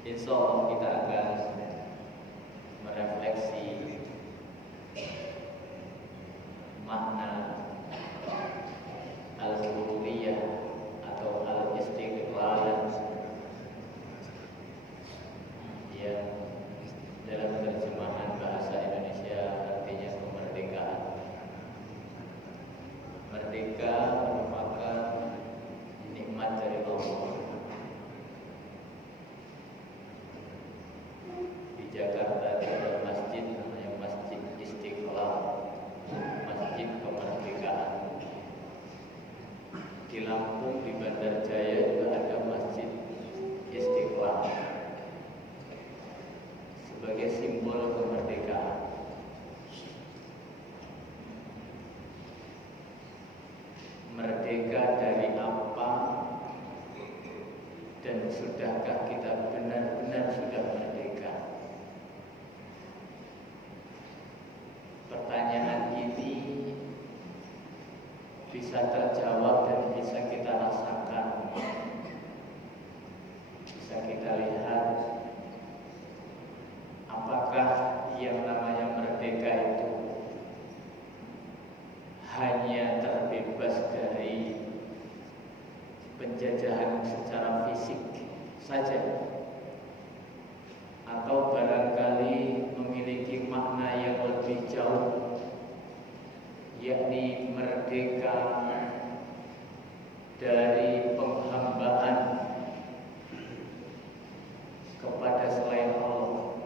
Insya Allah kita akan merefleksi makna al-uluhiyah atau al-istiqlal yang dalam terjemahan bahasa Indonesia artinya kemerdekaan. Merdeka merupakan nikmat dari Allah. Di Jakarta ada masjid namanya Masjid Istiqlal, Masjid Kemerdekaan. Di Lampung, di Bandar Jaya juga ada Masjid Istiqlal sebagai simbol kemerdekaan. Merdeka dari apa? Dan sudahkah kita benar-benar sudah merdeka? Pertanyaan ini bisa terjawab dan bisa kita rasakan, bisa kita lihat apakah yang namanya merdeka itu hanya terbebas dari penjajahan secara fisik saja, atau barangkali memiliki makna yang lebih jauh, yakni merdeka dari penghambaan kepada selain Allah.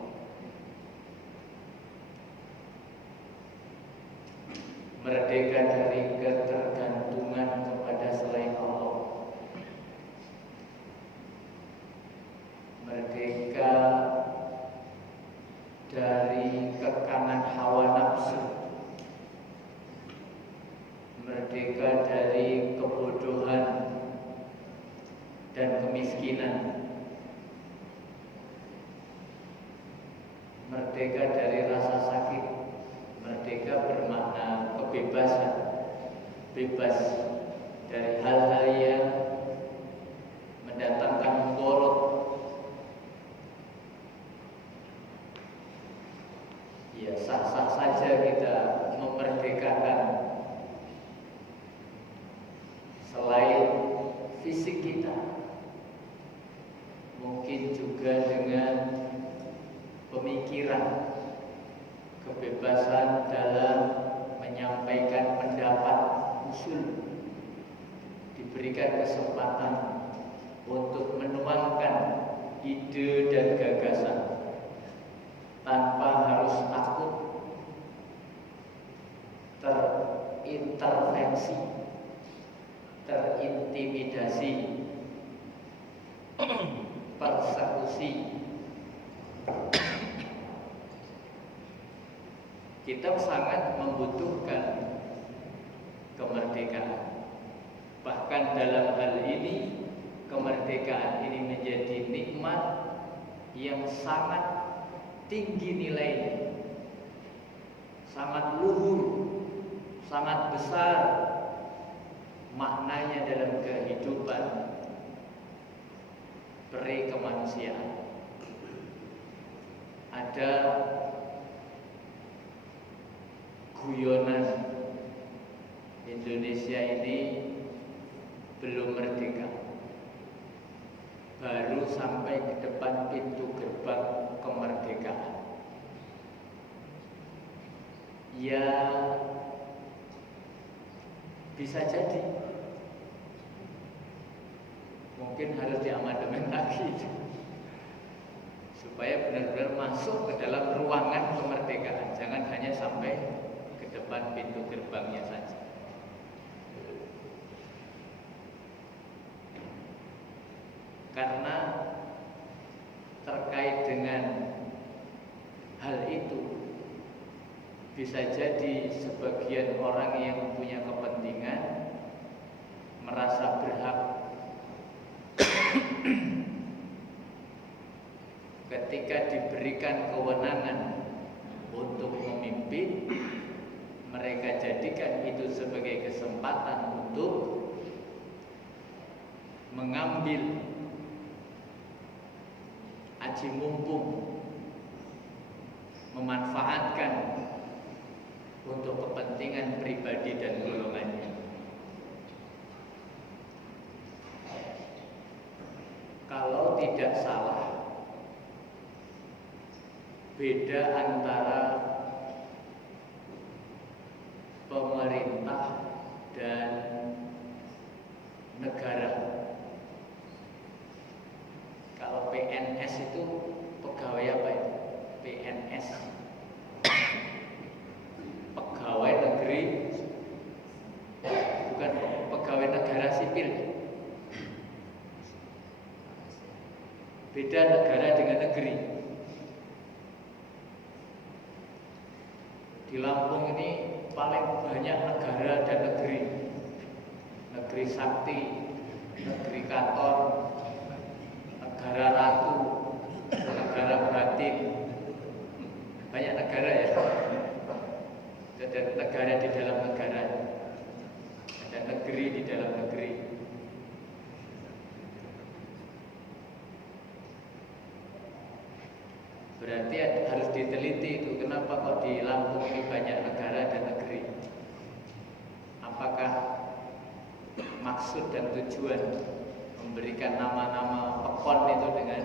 Merdeka dari ketergantungan kepada selain Allah. Merdeka dari kekanan hawa nafsu. Merdeka dari kebodohan dan kemiskinan. Merdeka dari rasa sakit. Merdeka bermakna kebebasan, bebas dari hal-hal yang mendatangkan mudarat. Ya, sah-sah saja kita memerdekakan selain fisik kita, mungkin juga dengan pemikiran, kebebasan dalam menyampaikan pendapat, usul, diberikan kesempatan untuk menuangkan ide dan gagasan tanpa harus takut terintervensi, terintimidasi, persekusi. Kita sangat membutuhkan kemerdekaan. Bahkan dalam hal ini, kemerdekaan ini menjadi nikmat yang sangat tinggi nilainya, sangat luhur, sangat besar maknanya dalam kehidupan pre-kemanusiaan. Ada guyonan Indonesia ini belum merdeka, baru sampai ke depan pintu gerbang kemerdekaan. Ya, bisa jadi mungkin harus diamandemen lagi supaya benar-benar masuk ke dalam ruangan kemerdekaan, jangan hanya sampai ke depan pintu gerbangnya saja. Karena terkait dengan hal itu, bisa jadi sebagian orang yang punya kepentingan merasa berhak ketika diberikan kewenangan untuk memimpin, mereka jadikan itu sebagai kesempatan untuk mengambil aji mumpung, memanfaatkan untuk kepentingan pribadi dan golongannya. Kalau tidak salah, beda antara pemerintah dan negara. Kalau PNS itu pegawai apa ya? PNS, pegawai negeri, bukan pegawai negara sipil. Beda negara dengan negeri. Di Lampung ini paling banyak negara dan negeri. Negeri sakti, negeri katon, negara ratu, negara batin. Banyak negara ya. Ada negara di dalam negara, ada negeri di dalam negeri. Berarti harus diteliti itu kenapa kok di Lampung ini banyak negara dan negeri. Apakah maksud dan tujuan memberikan nama-nama pekon itu dengan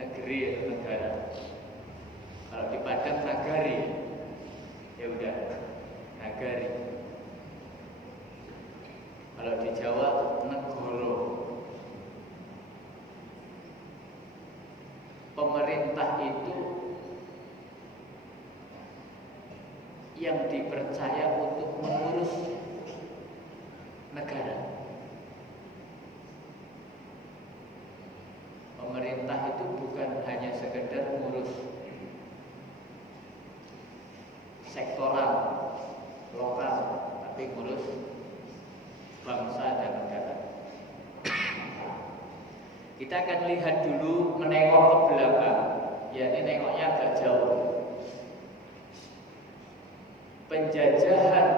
negeri atau negara? Kalau di Padang nagari, ya udah nagari. Kalau di Jawa negoro. Pemerintah itu yang dipercaya untuk mengurus negara. Pemerintah itu bukan hanya sekedar mengurus sektoral, lokal, tapi mengurus bangsa dan negara. Kita akan lihat dulu, menengok ke belakang, ya ini nengoknya agak jauh. Penjajahan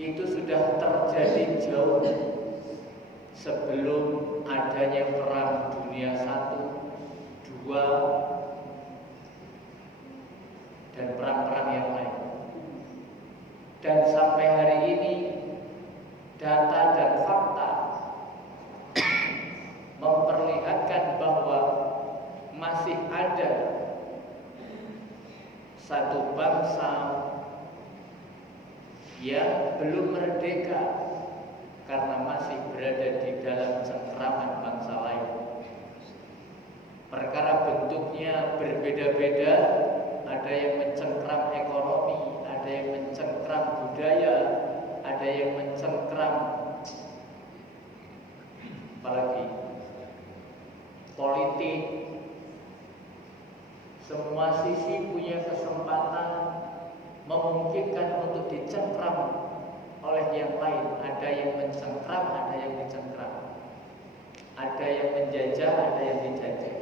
itu sudah terjadi jauh sebelum adanya Perang Dunia I, II, dan perang-perang yang lain. Dan sampai hari ini data dan fakta memperlihatkan bahwa masih ada satu bangsa yang belum merdeka karena masih berada di dalam cengkraman bangsa lain. Perkara bentuknya berbeda-beda, ada yang mencengkram ekonomi, ada yang mencengkram budaya, ada yang mencengkram apalagi politik. Semua sisi punya kesempatan memungkinkan untuk dicengkram oleh yang lain. Ada yang mencengkram, ada yang dicengkram. Ada yang menjajah, ada yang dijajah.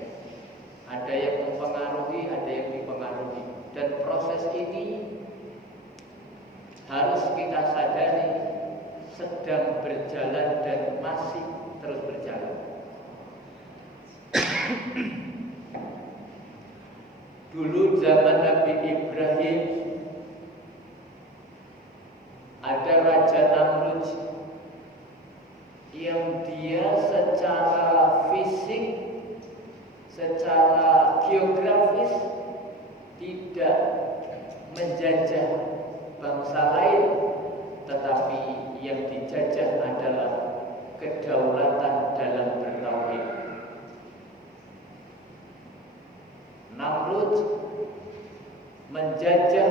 Ada yang mempengaruhi, ada yang dipengaruhi. Dan proses ini harus kita sadari sedang berjalan dan masih terus berjalan. Dulu zaman Nabi Ibrahim ada Raja Namrud yang dia secara fisik, secara geografis tidak menjajah bangsa lain, tetapi yang dijajah adalah kedaulatan dalam bertauhid. Namrud menjajah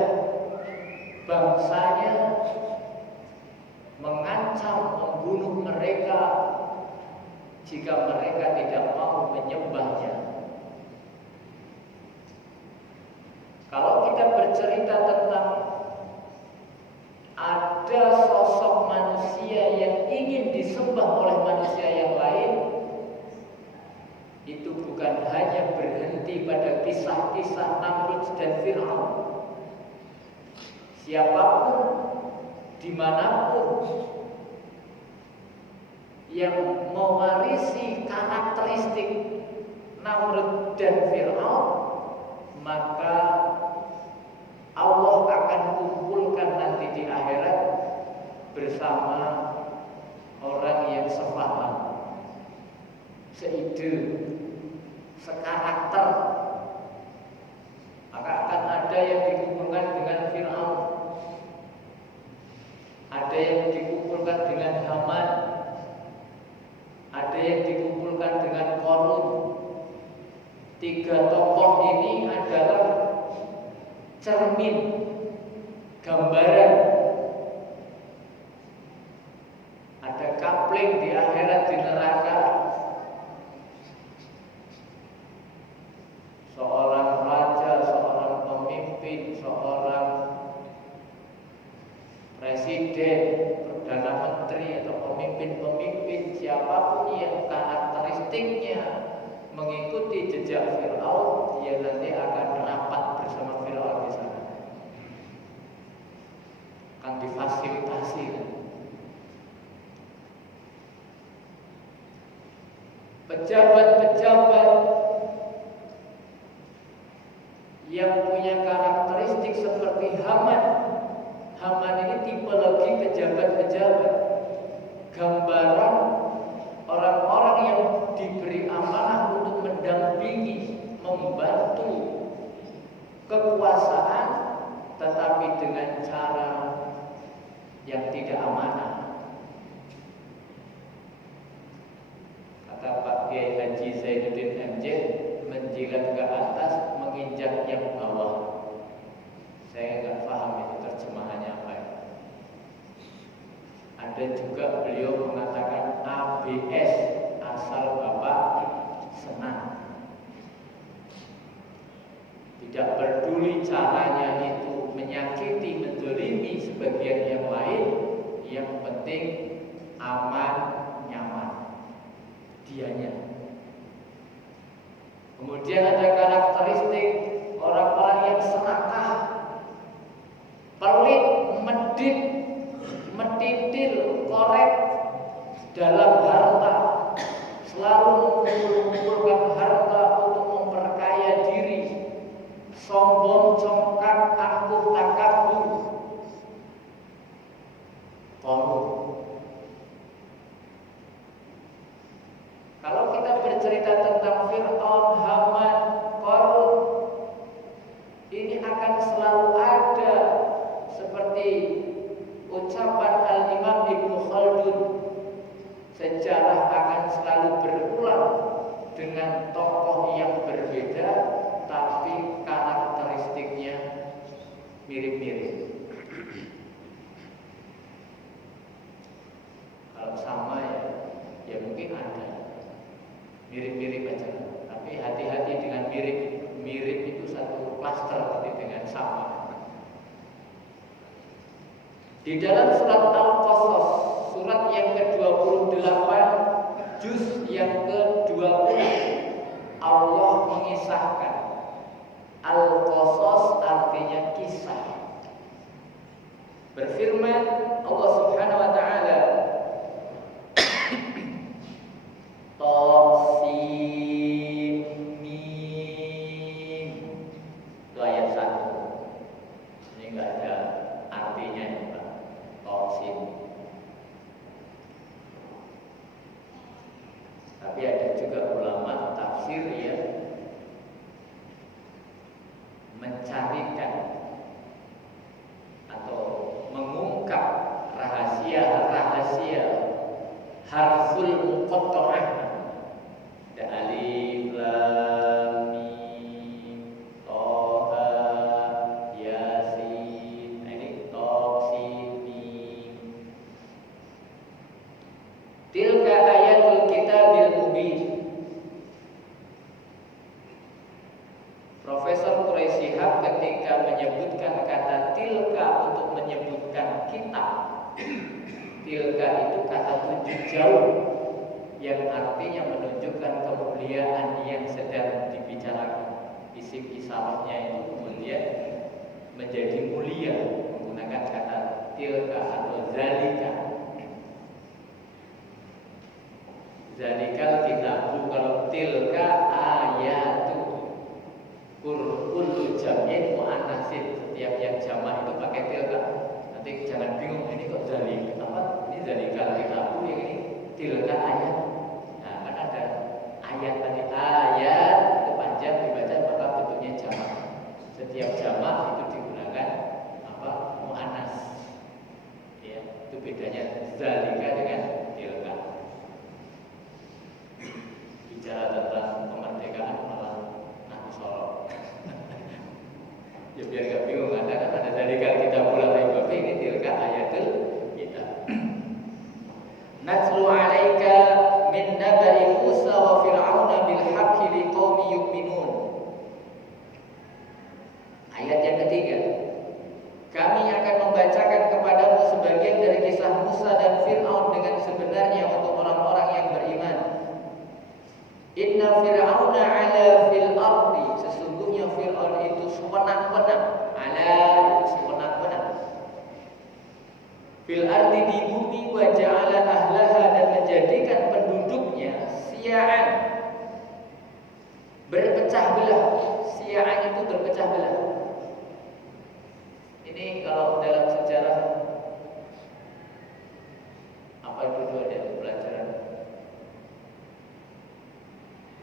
bangsanya, mengancam membunuh mereka jika mereka tidak mau menyembahnya. Kalau kita bercerita tentang ada sosok manusia yang ingin disembah oleh manusia yang lain, itu bukan hanya berhenti pada kisah-kisah Namrud dan Fir'aun. Siapapun, dimanapun yang mewarisi karakteristik Namrud dan Fir'aun, maka Allah akan kumpulkan nanti di akhirat bersama orang yang sefaham, seide, sekarakter. Maka akan ada yang dikumpulkan dengan Fir'aun, ada yang dikumpulkan dengan Haman, ada yang dikumpulkan dengan Qarun. Tiga tokoh ini adalah cermin, gambaran. Ada kapling di akhirat di neraka. Seorang raja, seorang pemimpin, seorang presiden, perdana menteri atau pemimpin-pemimpin, siapapun yang karakteristiknya mengikuti jejak Fir'aun, dia nanti akan rapat bersama Fir'aun di sana. Akan difasilitasi. Pejabat-pejabat yang punya karakteristik seperti Haman. Haman ini tipologi pejabat-pejabat, gambaran orang-orang yang diberi amanah untuk mendampingi, membantu kekuasaan, tetapi dengan cara yang tidak amanah. Kata Pak Kiai Haji Zainuddin MJ, menjilat ke atas, menginjak yang bawah. Saya nggak paham itu terjemahannya apa ya. Ada juga beliau mengatakan ABS, asal Bapak senang. Tidak peduli caranya itu menyakiti, menzalimi sebagian yang lain, yang penting aman, nyaman dianya. Kemudian ada karakteristik orang-orang yang serakah, pelit, medit, metitil, korek dalam harta, selalu mengumpulkan harta untuk memperkaya diri, sombong, congkak, angkuh, takabur, korup. Kalau kita bercerita tentang Fir'aun, Haman, Qarun, ini akan selalu ada seperti ucapan Al-Imam Ibnu Khaldun, sejarah akan selalu berulang dengan tokoh yang berbeda, tapi karakteristiknya mirip-mirip. Kalau sama ya mungkin ada mirip-mirip aja, tapi hati-hati dengan mirip itu satu klaster dengan sama. Di dalam surat Al-Qasas, surat yang ke-28, juz yang ke-20, Allah mengisahkan. Al-Qasas artinya kisah. Berfirman Allah Subhanahu wa taala, Tasin Mim. Itu ayat 1. Ini enggak ada artinya ya, Pak. Tasin. Tapi ada juga ulama tafsir ya mencarikan atau mengungkap rahasia-rahasia harful muqatta'ah. Ada alif, lam, mim, tha, yasin. Ini tasin, mim. Tilka ayatul kitabil mubin. Profesor Quraish Shihab ketika menyebutkan kata tilka untuk menyebutkan kitab, tilka itu kata tunjuk jauh yang artinya menunjukkan kemuliaan yang sedang dibicarakan. Isim isyaratnya itu kemudian menjadi mulia menggunakan kata tilka atau zalika. Zalikal kitabu, kalau tilka Fir'auna ala fil ardi, sesungguhnya Fir'aun itu sewenang-wenang. Ala itu sewenang-wenang. Fil ardi di bumi, wa ja'ala ahlaha dan menjadikan penduduknya syi'an, berpecah belah. Syi'an itu berpecah belah. Ini kalau dalam sejarah apa itu ada pelajaran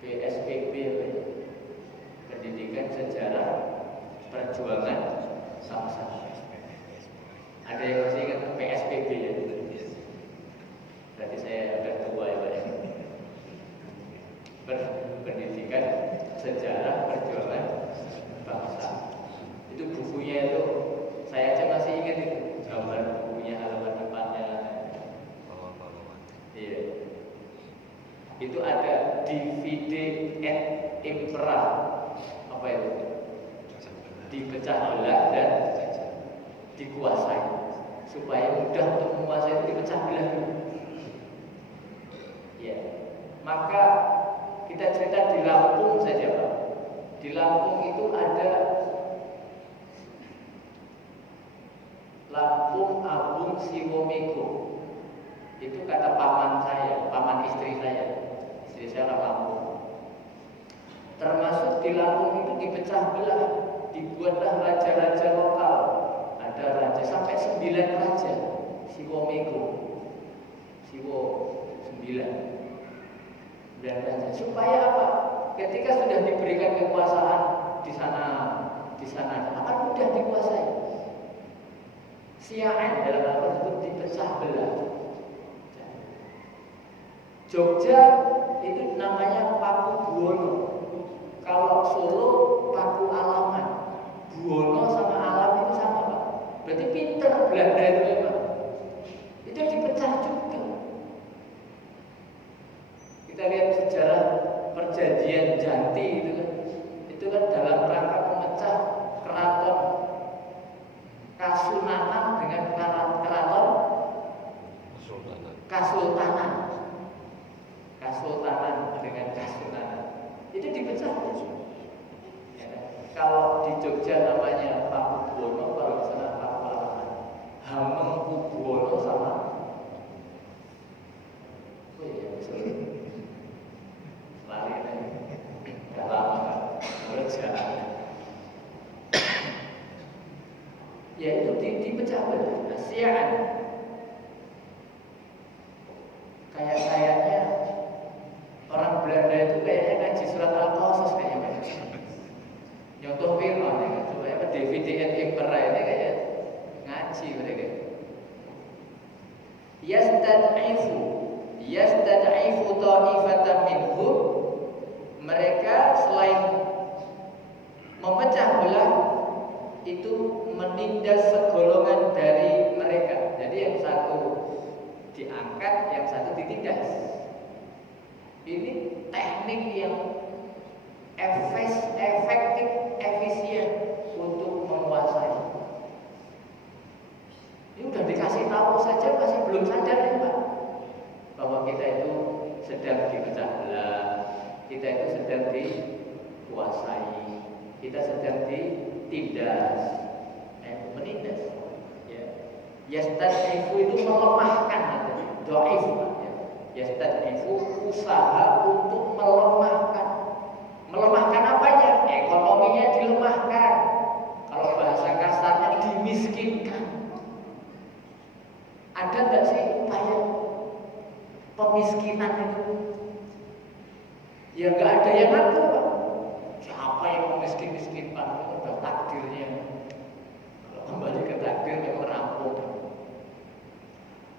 PSPB, pendidikan sejarah perjuangan bangsa. Ada yang masih ingat PSPB ya? Berarti saya agak tua ya Pak. Pendidikan sejarah perjuangan bangsa. Itu bukunya itu saya aja masih ingat itu gambar bukunya, halaman depannya. Iya. Itu ada divide et impera. Apa itu? Dipecah belah dan dikuasai. Supaya mudah untuk menguasai itu dipecah belah dulu. Ya. Maka kita cerita di Lampung saja Pak. Di Lampung itu ada Lampung Abung Siwomego. Itu kata paman saya, paman istri saya. Istri saya orang Lampung. Termasuk di Lampung itu dipecah belah, dibuatlah raja-raja lokal. Ada raja sampai 9 raja Siwomego. Siwo 9 raja. Supaya apa? Ketika sudah diberikan kekuasaan di sana akan mudah dikuasai. Syi'an dalam hal tersebut dipecah belah. Jogja itu namanya Paku Buwono. Kalau Solo Paku Alaman. Buwono sama Alam itu sama Pak. Berarti pinter Belanda itu memang. Itu dipecah juga. Kita lihat sejarah perjanjian Janti itu kan dalam rangka memecah keraton Kasunanan dengan keraton Kasultanan. Kasultanan dengan Kasunanan itu dipecah. Ya, kalau di Jogja namanya Paku Buwono, kalau di sana Paku Alaman. Hamengkubuwono sama. Oh iya, lari nih. Udah lama kan kerjaan. Ya itu dipecah belah. Syi'an. Kayaknya orang Belanda itu kayaknya ngaji surat Al-Qasas kayaknya. Nyontoh Fir'aun ya, coba apa Divide et Impera ini kayak ngaji mereka. Yastad'ifu ta'ifatan minhum, mereka selain memecah belah itu menindas segolongan dari mereka. Jadi yang satu diangkat, yang satu ditindas. Ini teknik yang efektif, efisien untuk menguasai. Ini udah dikasih tahu saja masih belum sadar ya Pak, bahwa kita itu sedang dipecah belah, kita itu sedang dikuasai, kita sedang ditindas, menindas. Ya. Yastad'ifu itu melemahkan, dhaif. Yastad'ifu usaha untuk melemahkan. Melemahkan apanya? Ekonominya dilemahkan. Kalau bahasa kasarnya dimiskinkan. Ada nggak sih upaya pemiskinan itu? Ya nggak ada yang ngatur Pak. Siapa yang memiskin-miskinkan? Udah takdirnya. Kalau kembali ke takdir memang rampung.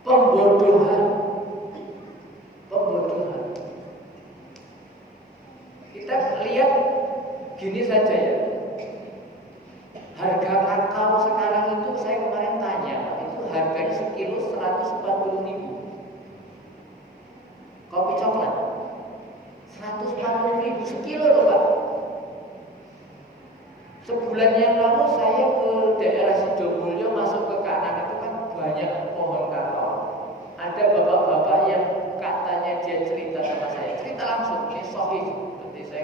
Pembodohan. Kita lihat gini saja ya. Harga kakao sekarang itu saya kemarin tanya, itu harganya sekilo 140.000. Kopi coklat 140.000 sekilo loh Pak. Sebulan yang lalu saya ke daerah Sidomulyo, masuk ke kanan itu kan banyak pohon kakao. Ada bapak-bapak yang katanya dia cerita sama saya, cerita langsung, ini sahih, berarti saya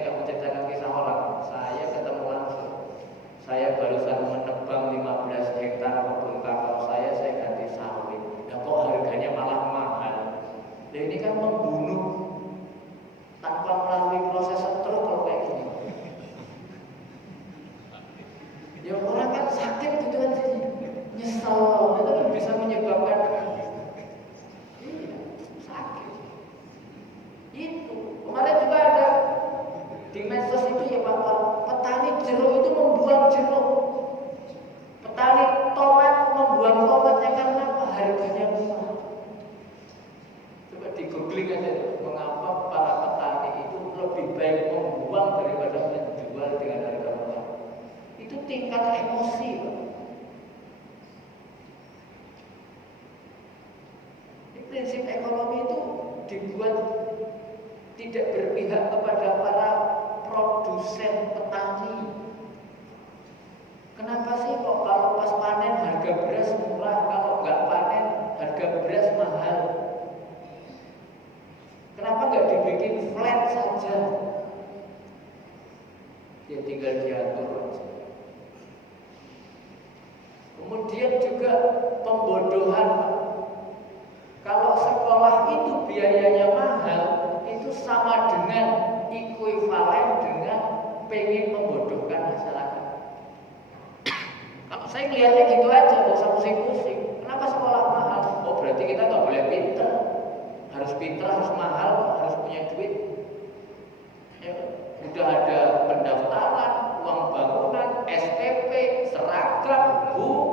begini Pak, petani jeruk itu membuang jeruk, petani tomat membuang tomatnya karena apa? Harganya murah. Coba di googling aja, mengapa para petani itu lebih baik membuang daripada menjual dengan harga murah. Itu tingkat emosi Pak. Prinsip ekonomi itu dibuat tidak berpihak kepada para produsen petani. Kenapa sih kok kalau pas panen harga beras murah, kalau nggak panen harga beras mahal? Kenapa nggak dibikin flat saja? Ya tinggal diatur aja. Kemudian juga pembodohan. Kalau sekolah itu biayanya mahal, itu sama dengan ekuivalen dengan pengen membodohkan masyarakat. Kalau saya ngeliatnya gitu aja, nggak usah pusing-pusing. Kenapa sekolah mahal? Oh berarti kita nggak boleh pinter, harus mahal, harus punya duit. Ya, udah ada pendaftaran, uang bangunan, SPP, seragam, buku,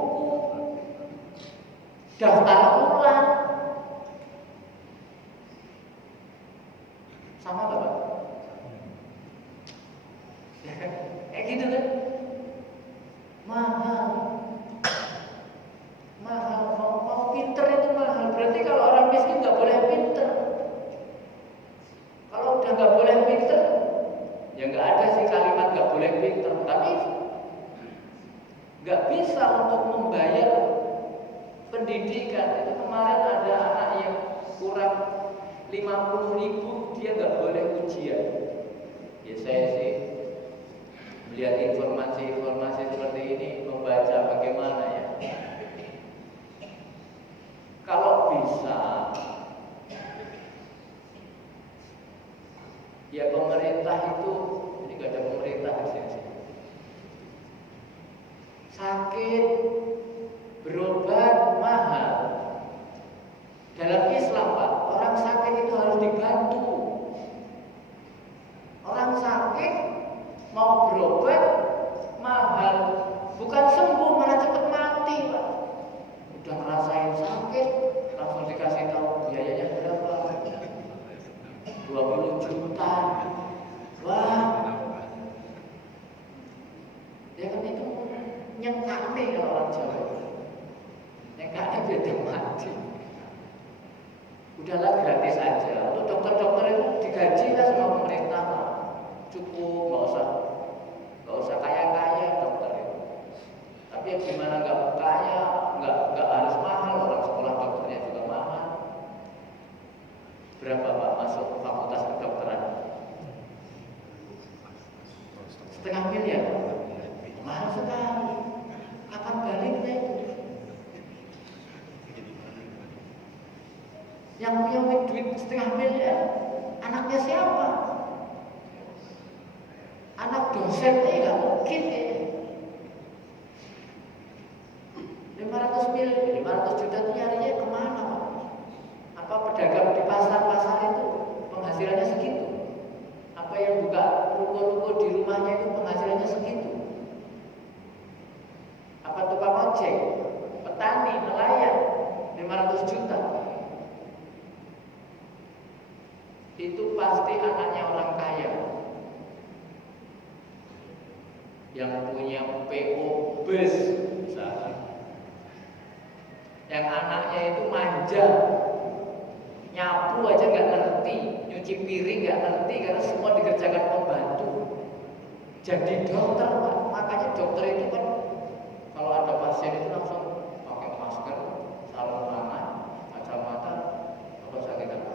daftar ulang. Sama nggak Pak? Kayak gitu kan? Mahal, mau pinter itu mahal. Berarti kalau orang miskin nggak boleh pinter. Kalau udah nggak boleh pinter, ya nggak ada sih kalimat nggak boleh pinter. Tapi nggak bisa untuk membayar pendidikan. Itu kemarin ada anak yang kurang 50.000 dia nggak boleh ujian. Ya saya sih melihat informasi seperti ini, membaca bagaimana ya. Kalau bisa, ya pemerintah itu, ini nggak ada pemerintah di sini. Sakit, berobat mahal. Dalam Islam Pak, orang sakit itu harus dibantu. Orang sakit mau berobat mahal, bukan sembuh malah cepat mati Pak. Udah ngerasain sakit, langsung dikasih tahu biayanya berapa? 20 juta. Wah, ya kan itu nyengkane kalau orang Jawa. Nyengkane beda mati. Udahlah gratis aja. Untuk dokter-dokter itu digaji lah sama pemerintah Pak. Cukup, nggak usah kaya-kaya dokter itu. Tapi ya gimana nggak kaya, nggak harus mahal. Orang sekolah dokternya juga mahal. Berapa Pak masuk fakultas kedokteran? 500 miliar. Mahal sekali. Kapan baliknya itu? Yang punya duit 500 miliar, anaknya siapa? Anak dosen nggak mungkin ya. 500 juta itu nyarinya kemana Pak? Apa pedagang di pasar-pasar itu penghasilannya segitu? Apa yang buka ruko-ruko di rumahnya itu penghasilannya segitu? Apa tukang ojek, petani, nelayan 500 juta? Itu pasti anaknya orang kaya yang punya PO bus misalnya, yang anaknya itu manja, nyapu aja nggak ngerti, nyuci piring nggak ngerti karena semua dikerjakan pembantu. Jadi dokter Pak, makanya dokter itu kan kalau ada pasien itu langsung pakai masker, sarung tangan, kacamata, kalau sakit apa?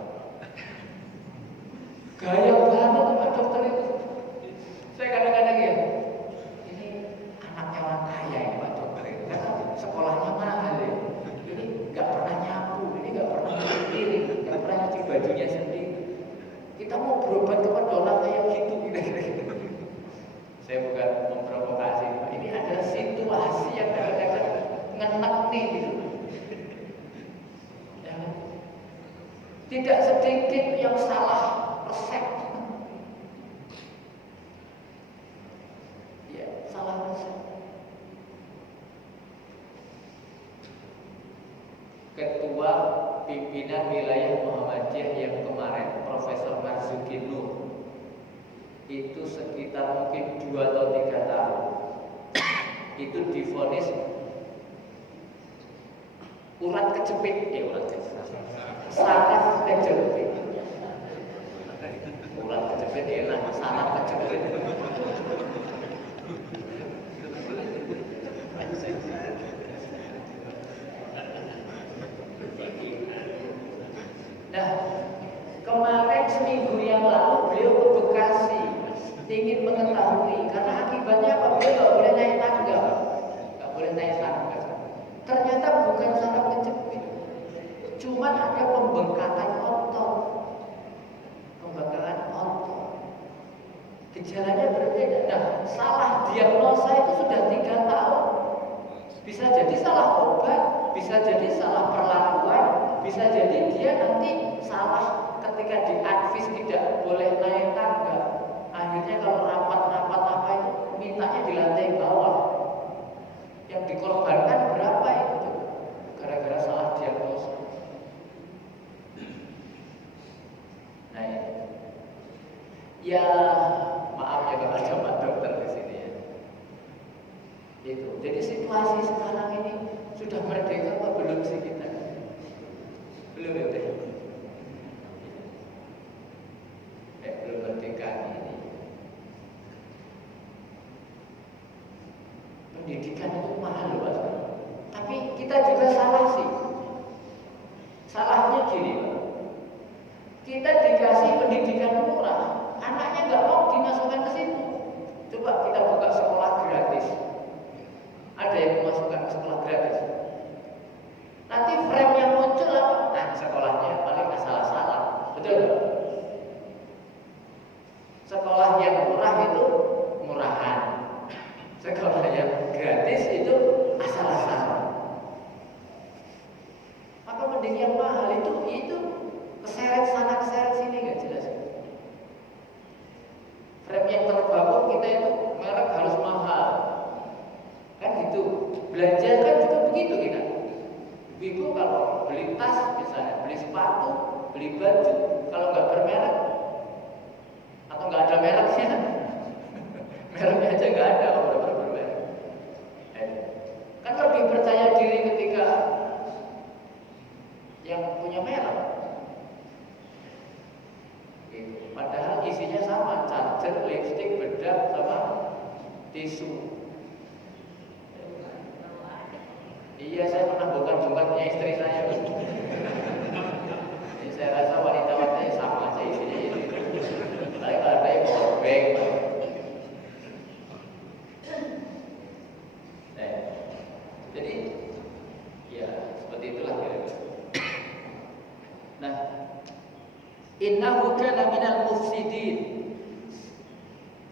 Gaya banget Pak dokter itu. Saya kadang-kadang ya, ini anaknya orang kaya ya Pak dokter itu, karena sekolahnya mahal ya. Ini nggak pernah nyapu, ini nggak pernah cuci piring, nggak pernah cuci bajunya sendiri. Kita mau berobat kepada orang kayak gitu. Saya bukan memprovokasi Pak. Ini adalah situasi yang kadang-kadang ngenek nih gitu. Ya. Tidak sedikit yang salah resep. Ketua Pimpinan Wilayah Muhammadiyah yang kemarin, Profesor Marzuki Nur, itu sekitar mungkin 2 atau 3 tahun, itu divonis urat kejepit, saraf kejepit. Urat kejepit enak, saraf kejepit. Nah, kemarin seminggu yang lalu beliau ke Bekasi ingin mengetahui, karena akibatnya apa? Beliau nggak boleh naik tangga, Ternyata bukan saraf kejepit, cuma ada pembengkakan otot. Gejalanya berbeda. Nah, salah diagnosa itu sudah 3 tahun. Bisa jadi salah obat, bisa jadi salah perlakuan, bisa jadi dia nanti salah ketika diadvis tidak boleh naik tangga. Akhirnya kalau rapat-rapat apa itu mintanya di lantai bawah. Yang dikorbankan berapa itu? Gara-gara salah diagnosa. Nah, ya maaf ya kalau ada Pak Dokter di sini ya. Itu. Jadi situasi sekarang ini sudah merdeka apa belum sih kita? Belum ya udah. Belum merdeka ini. Pendidikan itu mahal loh, Pak. Tapi kita juga salah sih. Salahnya gini, Pak. Kita dikasih pendidikan murah, anaknya nggak mau dimasukkan ke situ. Coba kita buka sekolah gratis. Ada yang memasukkan ke sekolah gratis. Nanti frame yang muncul apa? Nah, sekolahnya paling asal-asalan. Betul nggak? Sekolah yang murah itu murahan. Sekolah yang gratis itu asal-asalan. Maka mending yang mahal itu keseret sana keseret sini nggak jelas. Frame yang terbangun kita itu merek harus mahal, kan gitu. Belanja kan juga begitu kita. Ibu kalau beli tas misalnya, beli sepatu, beli baju, kalau nggak bermerek atau nggak ada mereknya, mereknya aja nggak ada, kalau udah bermerek. Kan lebih percaya diri ketika yang punya merek. Padahal isinya sama, charger, lipstick, bedak, sama tisu. Iya, saya pernah bukan-bukannya istri saya. Jadi saya rasa wanita-wanita sama aja isinya ini. Tapi kalau ada yang power bank, jadi ya seperti itulah kira-kira. Nah, innahu kana minal mufsidin.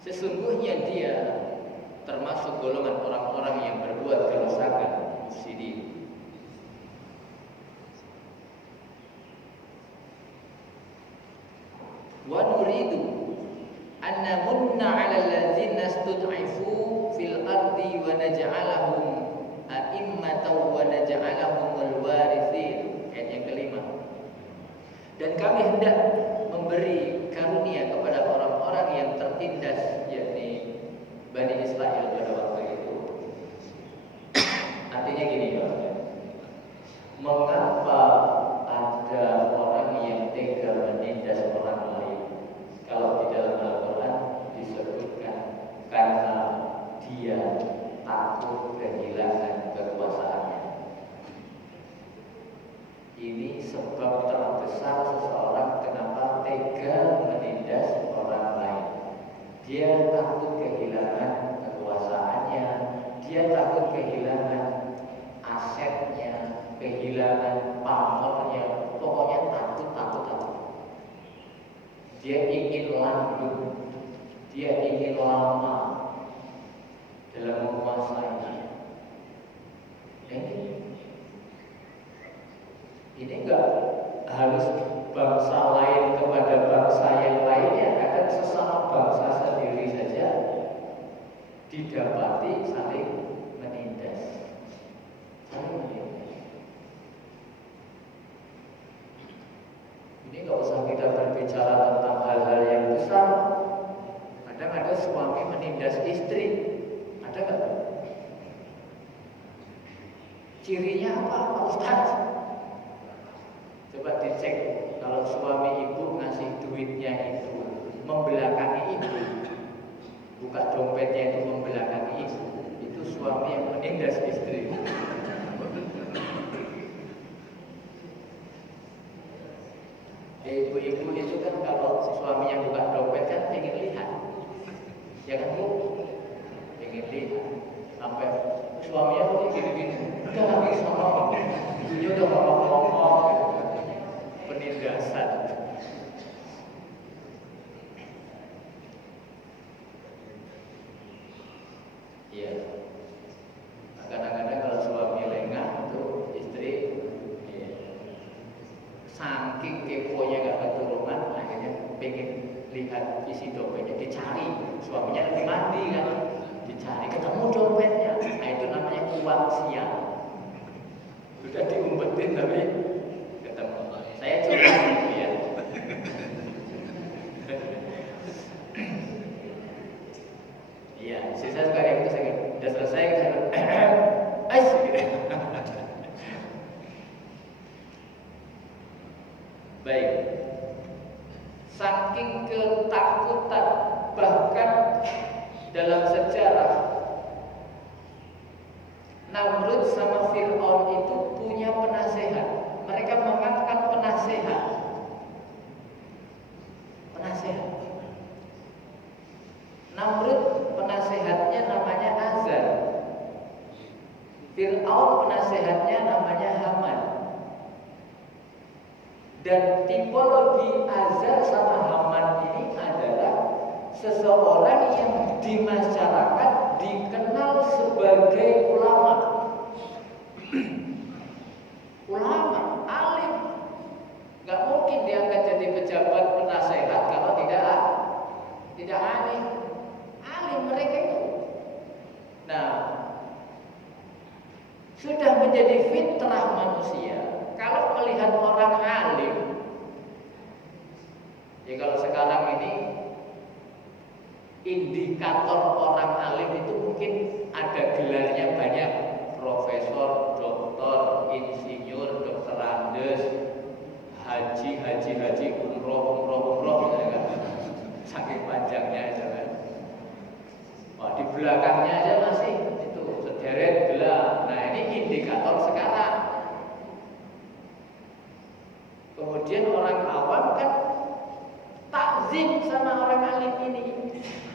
Sesungguhnya dia termasuk golongan orang-orang yang berbuat kerusakan, mufsidin. Wa nuridu an namunna 'alal ladzina istud'ifu fil ardi wa naj'alahum a'immatan wa naj'alahumul warithin. Ayat yang kelima. Dan kami hendak memberi karunia kepada orang-orang yang tertindas, yakni Bani Israel pada waktu itu. Artinya gini, Pak. Mengapa ada orang yang tega menindas orang lain? Kalau di dalam Al-Quran disebutkan karena dia takut kehilangan kekuasaannya. Ini sebab terbesar seseorang kenapa tega menindas orang lain. Dia takut kehilangan kekuasaannya, dia takut kehilangan asetnya, kehilangan pamornya, pokoknya takut. Dia ingin langgeng, dia ingin lama dalam menguasainya. Ini enggak harus bangsa lain kepada bangsa yang lainnya, kadang sesama bangsa sendiri saja didapati saling menindas. menindas istri? Ada nggak? Cirinya apa, Pak Ustaz? Coba dicek. Kalau suami ibu ngasih duitnya itu membelakangi ibu, buka dompetnya itu membelakangi ibu, itu suami yang menindas istri. Ibu-ibu itu kan kalau suami yang buka dompet kan pengen lihat, ya kan Bu? Pengen lihat. Sampai suaminya tuh gini-gini, udah lagi sama, dia udah ngomong-ngomong, penindasan. Iya. Kadang-kadang kalau suami lengah itu istri, ya, saking keponya gak keturunan, akhirnya pengen lihat isi dompetnya, dicari. Suaminya lagi mandi kan, dicari, ketemu dompetnya. Nah itu namanya uang siang. Sudah diumpetin tapi ketemu. Saya coba ya. Iya, sisa suka kayak gitu. Saya udah selesai, baik. Saking ketakutan, bahkan dalam sejarah Namrud sama Fir'aun itu punya penasehat. Mereka mengangkat penasehat. Namrud penasehatnya namanya Azar. Fir'aun penasehatnya namanya Haman. Dan tipologi Azar sama Haman ini adalah seseorang yang di masyarakat dikenal sebagai ulama. Ulama, alim. Gak mungkin diangkat jadi pejabat penasehat kalau tidak alim. Alim mereka itu. Nah, sudah menjadi fitrah manusia. Kalau melihat orang alim, ya kalau sekarang ini indikator orang alim itu mungkin ada gelarnya banyak, profesor, doktor, insinyur, dokter Andes, haji, umroh, gitu kan? Saking panjangnya aja kan. Wah, di belakangnya aja masih itu sederet gelar. Nah ini indikator sekarang. Kemudian orang awam kan takzim sama orang alim ini.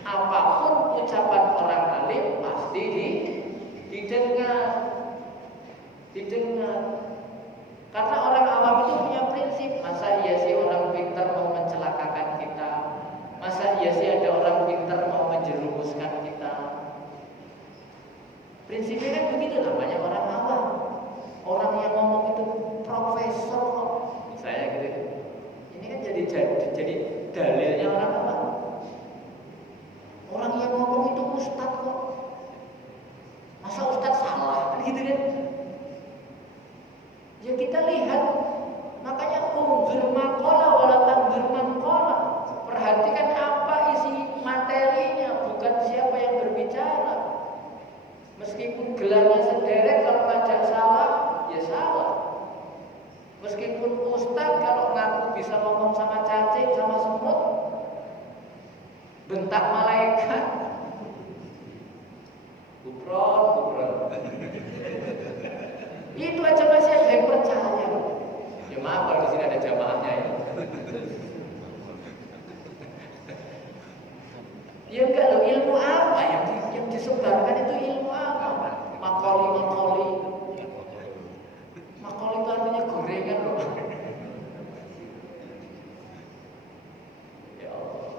Apapun ucapan orang alim pasti didengar. Karena orang awam itu punya prinsip. Masa iya sih orang pintar mau mencelakakan kita? Masa iya sih ada orang pintar mau menjerumuskan kita? Prinsipnya kan begitu, namanya orang awam. Orang yang ngomong itu profesor kok. Saya gitu. Ini kan jadi dalilnya orang awam. Orang yang ngomong itu ustadz kok. Masa ustadz salah? Kan gitu kan? Ya kita lihat. Makanya unzur maqala wala tanzur man qala. Perhatikan apa isi materinya, bukan siapa yang berbicara. Meskipun gelarnya sederet, kalau ngajak salah, ya salah. Meskipun ustadz kalau ngaku bisa ngomong sama cacing, sama semut, bentak malaikat, gubron. Itu aja masih ada yang percaya. Ya maaf kalau di sini ada jamaahnya ya. Ya enggak loh, ilmu apa yang disebarkan itu ilmu apa? Makoli. Makoli itu artinya gorengan loh. Ya Allah.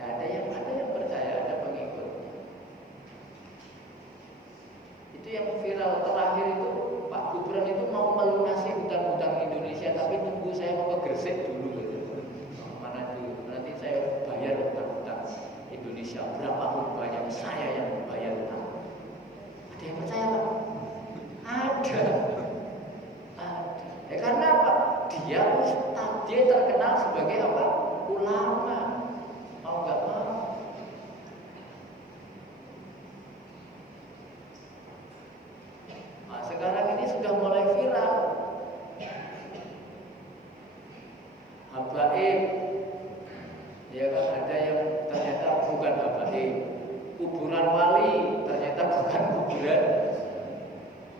Ada yang percaya, ada pengikut. Itu yang viral terakhir itu Pak Gubernur itu mau melunasi hutang-hutang Indonesia, tapi tunggu saya mau ke Gresik dulu. Mana dulu? Nanti saya bayar hutang-hutang Indonesia. Berapa banyak saya yang bayar hutang? Ada yang percaya Pak? Ada. Ya karena apa? Dia ustaz, dia terkenal sebagai apa? Ulama. Mau nggak mau. kuburan wali, ternyata bukan kuburan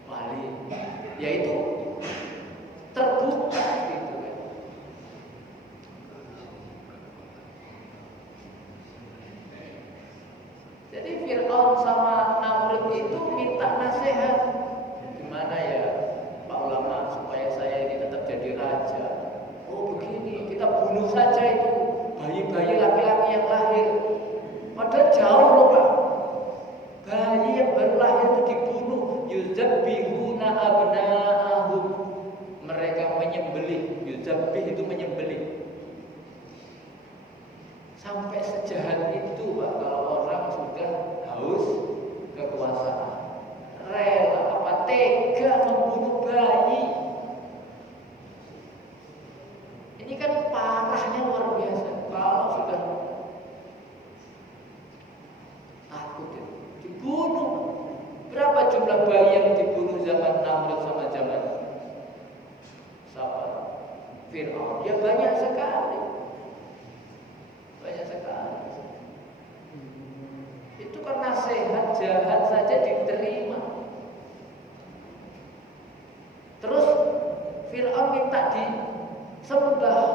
wali. Yaitu terbuka gitu kan. Jadi Fir'aun sama Namrud itu minta nasihat, gimana ya Pak Ulama supaya saya ini tetap jadi raja. Oh begini, kita bunuh saja itu bayi-bayi laki-laki yang lahir. Padahal jauh loh Pak, bayi yang baru lahir itu dibunuh. Yuzabbihuna abna'ahum, mereka menyembelih. Yuzabbih itu menyembelih. Sampai sejahat itu Pak, kalau orang sudah haus kekuasaan, rela apa tega membunuh bayi. Ini kan parahnya luar biasa. Kalau sudah takut ya, dibunuh. Berapa jumlah bayi yang dibunuh zaman Namrud sama zaman Fir'aun? Ya banyak sekali. Banyak sekali. Itu karena sehat jahat saja diterima. Terus Fir'aun minta disembah.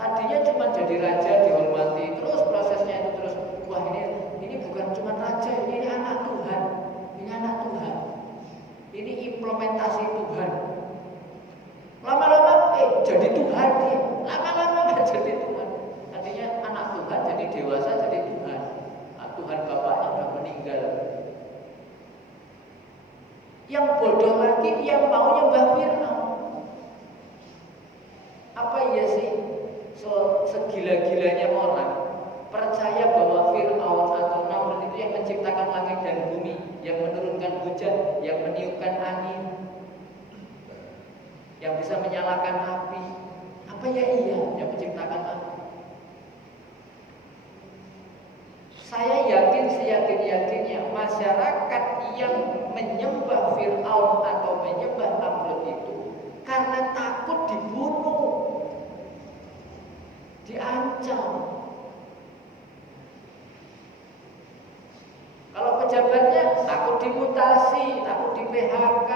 Tadinya cuma jadi raja dihormati. Terus prosesnya itu terus, wah ini bukan cuma raja, ini anak Tuhan. Ini anak Tuhan. Ini implementasi Tuhan. Lama-lama jadi Tuhan dia. Lama-lama jadi Tuhan. Artinya anak Tuhan jadi dewasa jadi Tuhan. Nah, Tuhan bapaknya sudah meninggal. Yang bodoh lagi yang mau nyembah Fir'aun. Apa iya sih segila-gilanya orang percaya bahwa Fir'aun atau Namrud itu yang menciptakan langit dan bumi, yang menurunkan hujan, yang meniupkan angin, yang bisa menyalakan api. Apa ya iya yang menciptakan api? Saya yakin seyakin-yakinnya masyarakat yang menyembah Fir'aun atau menyembah Namrud itu karena takut dibunuh, diancam. Kalau pejabatnya takut dimutasi, takut di PHK,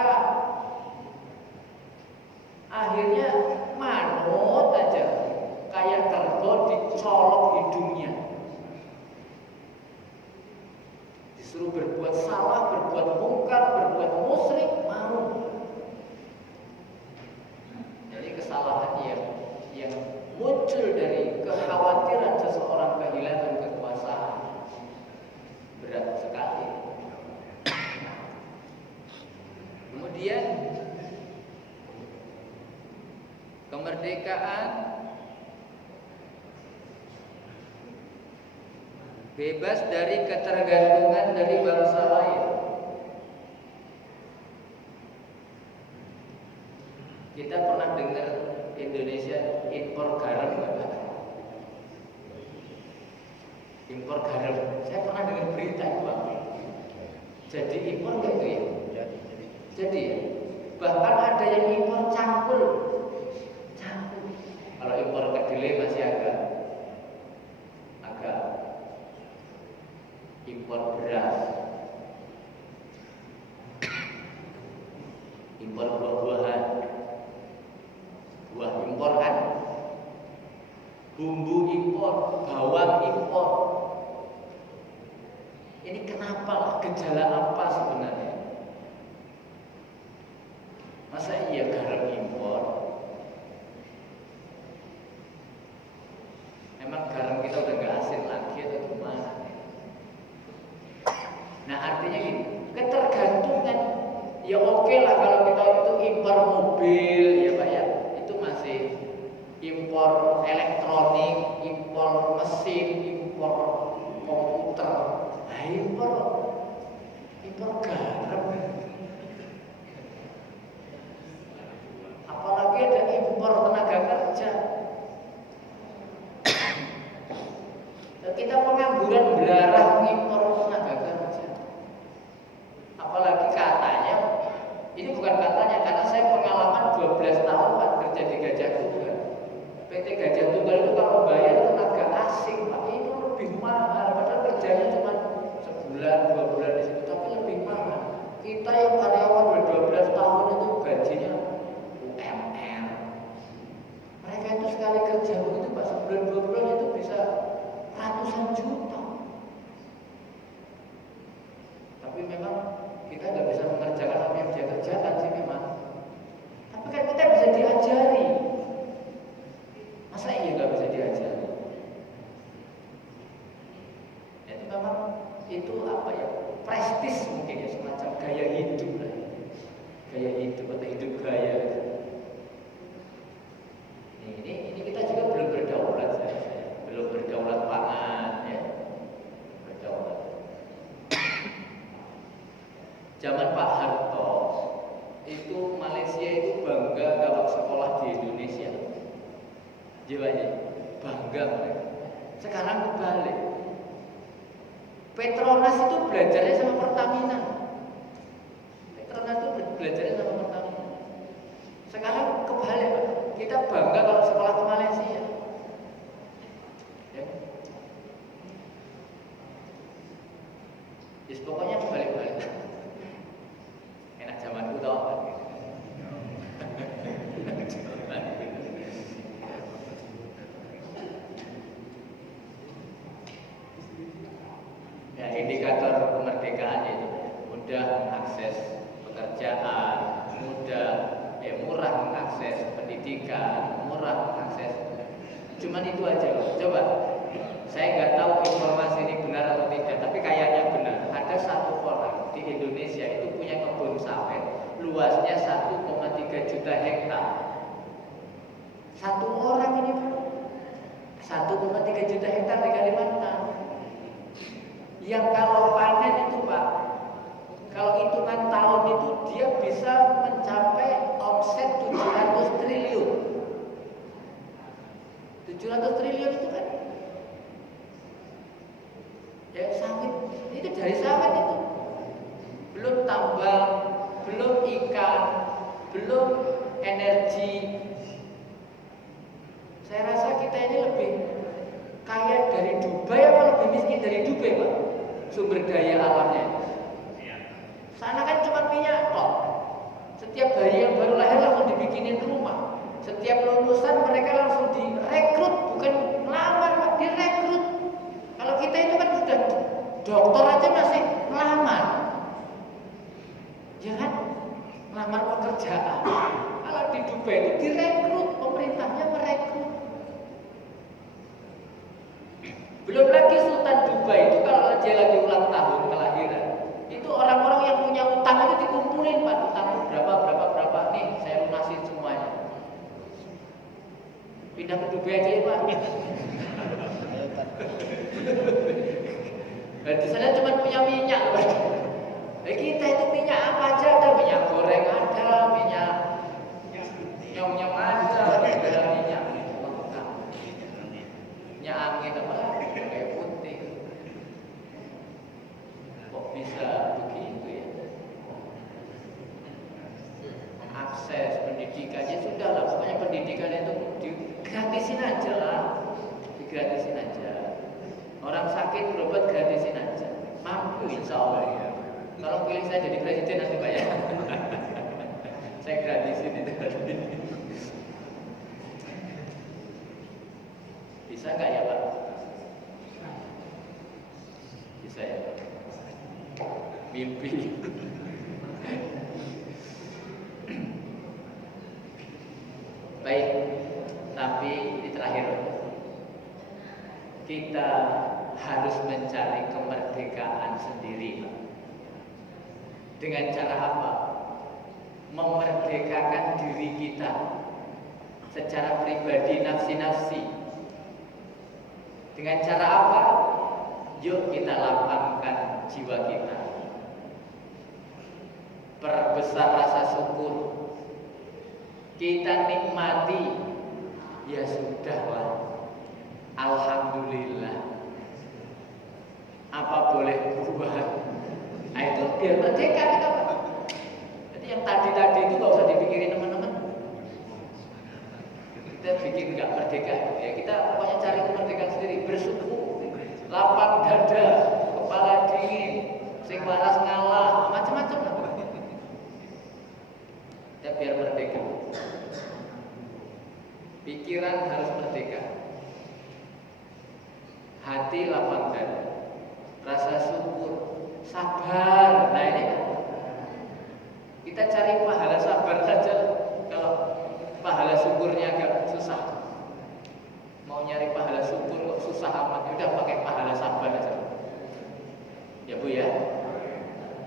akhirnya manut aja, kayak kerbau dicolok hidungnya. Disuruh berbuat salah, berbuat mungkar, berbuat musyrik, mau. Jadi kesalahan yang muncul dari kekhawatiran seseorang kehilangan kekuasaan berat sekali. Kemudian kemerdekaan bebas dari ketergantungan dari bangsa lain. Kita pernah dengar Indonesia impor garam nggak? Impor garam. Saya pernah dengar berita itu Pak. Jadi impor nggak itu ya? Jadi ya. Bahkan ada yang impor cangkul. Kalau impor kedelai masih agak impor beras, impor buah-buahan, buah impor kan, bumbu impor, bawang impor. Ini kenapa? Gejala apa sebenarnya? Masa iya garam impor? Emang garam kita udah gak asin lagi atau gimana? Nah artinya gini, ketergantungan. Ya oke lah kalau kita itu impor mobil ya Pak ya, itu masih impor elektronik, impor mesin, impor komputer. Nah impor garam. Apalagi ada impor tenaga kerja. Kita pengangguran belarang impor tenaga kerja. Apalagi katanya, ini bukan katanya, karena saya pengalaman 12 tahun Pak kerja di Gajah Tunggal. PT Gajah Tunggal itu kalau bayar tenaga asing Pak, itu lebih mahal, padahal kerjanya cuma sebulan memang itu apa ya, prestis mungkin ya, semacam gaya hidup lah, gaya hidup atau hidup gaya. Ini kita juga belum berdaulat, belum berdaulat pangan ya, berdaulat. Zaman Pak Harto itu Malaysia itu bangga kalau sekolah di Indonesia, jiwanya bangga mereka. Sekarang kebalik, Petronas itu belajarnya sama Pertamina. Petronas itu belajarnya sama Pertamina. Sekarang kebalik, Pak. Kita bangga kalau sekolah ke Malaysia. Ya. Yes, pokoknya balik-balik. Enak zamanku tau. Ya, indikator kemerdekaan itu mudah mengakses pekerjaan, murah mengakses pendidikan, murah mengakses. Cuman itu aja loh. Coba, saya nggak tahu informasi ini benar atau tidak, tapi kayaknya benar. Ada satu orang di Indonesia itu punya kebun sawit, luasnya 1,3 juta hektar. Satu orang ini, 1,3 juta hektar di Kalimantan. Yang kalau panen itu, Pak, kalau hitungan tahun itu dia bisa mencapai omset 700 triliun. 700 triliun itu kan ya sawit, itu dari sawit itu. Belum tambang, belum ikan, belum energi. Saya rasa kita ini lebih kaya dari Dubai apa lebih miskin dari Dubai, Pak? Sumber daya alamnya. Sana kan cuma minyak tok. Setiap bayi yang baru lahir langsung dibikinin rumah. Setiap lulusan mereka langsung direkrut, bukan melamar, Pak, direkrut. Kalau kita itu kan sudah dokter aja masih melamar. Ya kan? Melamar pekerjaan. Kalau di Dubai itu direkrut, pemerintahnya merekrut. Belum lagi Sultan Dubai itu kalau dia lagi ulang tahun kelahiran, itu orang-orang yang punya utang itu dikumpulin, Pak, utang berapa nih, saya lunasin semuanya. Pindah ke Dubai aja ya, Pak. Nah, di sana cuma punya minyak, Pak. Kita itu minyak apa aja ada, minyak goreng ada, minyak nyong-nyong ada, ada minyak angin apa, kayak putih. Kok bisa begitu ya? Akses pendidikannya sudah lah, pokoknya pendidikan itu digratisin aja lah, digratisin aja. Orang sakit berobat gratisin aja, mampu insya Allah ya. Kalau pilih saya jadi presiden nanti Pak ya, saya gratisin itu. Bisa nggak ya Pak? Bisa ya Pak? Mimpi. Baik, tapi di terakhir kita harus mencari kemerdekaan sendiri. Dengan cara apa? Memerdekakan diri kita secara pribadi, nafsi-nafsi. Dengan cara apa? Yuk kita lapangkan jiwa kita. Perbesar rasa syukur. Kita nikmati. Ya sudahlah. Alhamdulillah. Apa boleh buat? Nah itu biar merdeka kita, Pak. Jadi yang tadi itu gak usah dipikirin teman-teman. Kita bikin nggak merdeka, ya kita pokoknya cari kemerdekaan sendiri, bersyukur, lapang dada, kepala dingin, sing waras ngalah, macam-macam lah. Ya biar merdeka. Pikiran harus merdeka, hati lapang dada, rasa syukur, sabar. Nah ini kan kita cari pahala sabar saja. Kalau pahala syukurnya agak susah, mau nyari pahala syukur kok susah amat, udah pakai pahala sabar aja. Ya Bu ya.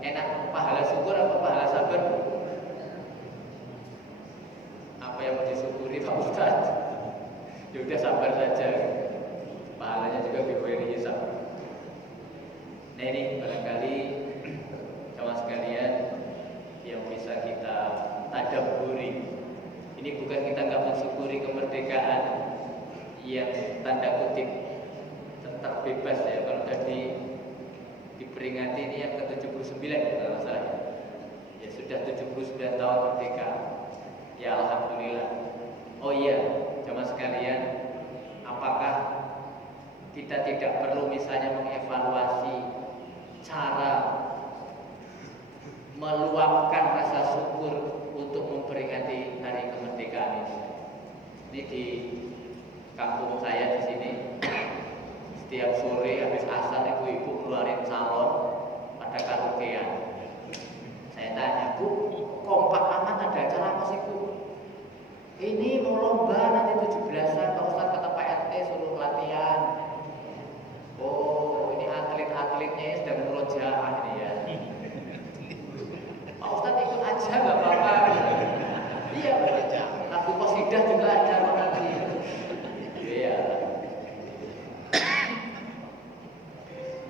Enak pahala syukur apa pahala sabar? Apa yang mau disyukuri Pak Ustadz? Ya udah sabar saja. Pahalanya juga bighairi hisab. Nah ini barangkali sama sekalian yang bisa kita tadabburi. Ini bukan kita nggak mensyukuri kemerdekaan yang tanda kutip tetap bebas ya. Kalau tadi diperingati ini yang ke-79 kalau salah ya, sudah 79 tahun merdeka ya, alhamdulillah. Oh iya jamaah sekalian, apakah kita tidak perlu misalnya mengevaluasi cara meluapkan rasa syukur untuk memperingati hari kemerdekaan ini? Ini di kampung saya di sini setiap sore habis asar ibu-ibu keluarin salon pada karaokean. Saya tanya, Bu, kompak amat ada acara apa sih Bu? Ini mau lomba nanti 17-an, Pak Ustadz kata Pak RT suruh latihan. Oh, ini atlet-atletnya sedang murojaah ini ya. Pak Ustadz ikut aja nggak apa-apa. Iya, lagu qasidah juga ada nanti. Iya.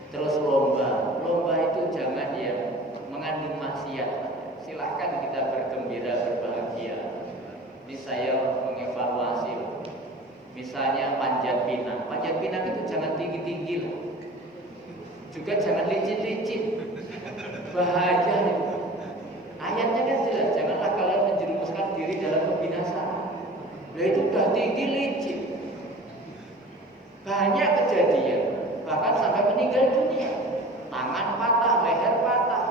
Terus lomba itu jangan yang mengandung maksiat. Silahkan kita bergembira, berbahagia. Ini saya mengevaluasi. Misalnya panjat pinang itu jangan tinggi-tinggi lah. Juga jangan licin-licin. Bahaya itu. Ayatnya kan jelas, janganlah kalian menjerumuskan diri dalam kebinasaan. Nah itu udah tinggi licin. Banyak kejadian, bahkan sampai meninggal dunia. Tangan patah, leher patah.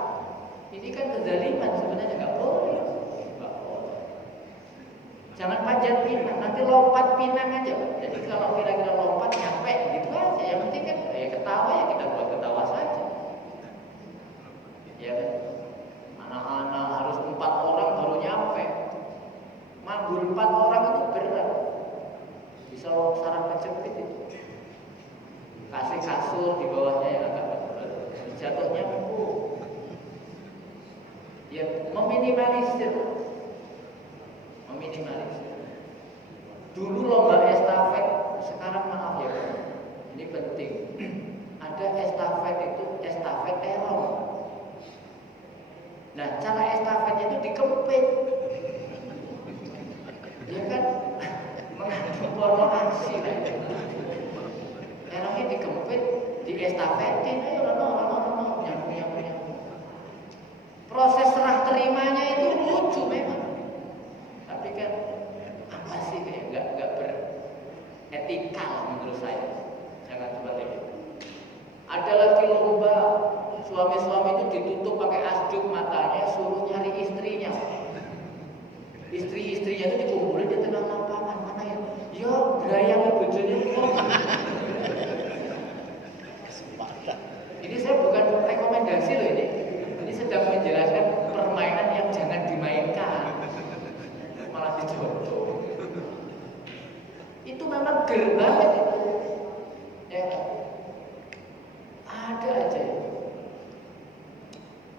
Ini kan kezaliman sebenarnya, nggak boleh. Jangan panjat pinang, nanti lompat pinang aja. Jadi kalau kira-kira lompat nyampe gitu aja. Yang penting kan ya ketawa, ya kita buat ketawa saja. Ya kan? Anak-anak harus 4 orang baru nyampe. Manggul 4 orang itu berat. Bisa saraf kejepit itu. Kasih kasur di bawahnya yang agak berat. Jatuhnya empuk. Ya meminimalisir. Dulu lomba estafet, sekarang maaf ya, ini penting. Ada estafet itu estafet teror. Nah, cara estafetnya itu dikempit. Ya kan mengandung pornografi. Terornya dikempit, di estafetin, ayo nyampu. Proses serah terimanya itu lucu memang. Tapi kan apa sih kayak nggak beretika menurut saya. Jangan seperti itu. Ada lagi lomba suami-suami itu ditutup pakai asjuk matanya, suruh nyari istrinya. Istri-istrinya itu dikumpulin di tengah lapangan. Mana ya? Ya berayang bojone kok. Ini saya bukan rekomendasi loh ini. Ini sedang menjelaskan permainan yang jangan dimainkan. Malah dicontoh. Itu memang ger banget itu. Ya. Ada aja.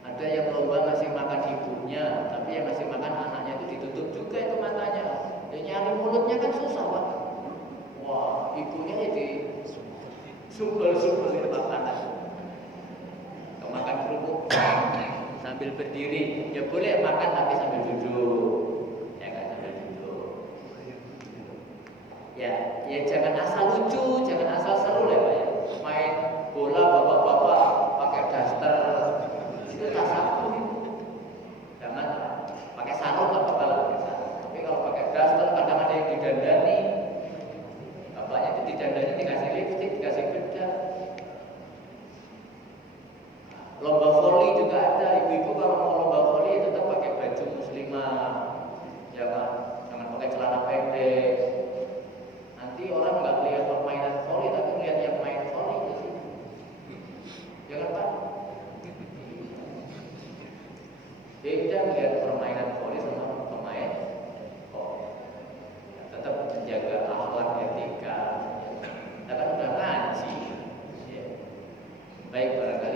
Ada yang lomba ngasih makan ibunya, tapi yang ngasih makan anaknya itu ditutup juga itu matanya. Ya nyari mulutnya kan susah, Pak. Wah, ibunya jadi sumpel-sumpel makanan. Kalau makan kerupuk sambil berdiri, ya boleh makan tapi sambil duduk. Ya jangan asal lucu, jangan asal seru lah Pak ya. Main bola bapak-bapak pakai daster itu tak sapu. Jangan pakai sarung nggak apa-apa lah. Tapi kalau pakai daster kadang ada yang didandani. Bapaknya itu didandani dikasih lipstik, dikasih bedak. Lomba voli juga ada. Ibu-ibu kalau mau lomba voli tetap pakai baju muslimah. Jangan pakai celana pendek. Nanti orang nggak lihat permainan voli, tapi lihat yang main voli di sini. Jangan Pak. Beda melihat permainan voli sama pemain voli. Tetap menjaga akhlak etika. Kita kan udah ngaji. Ya. Baik barangkali.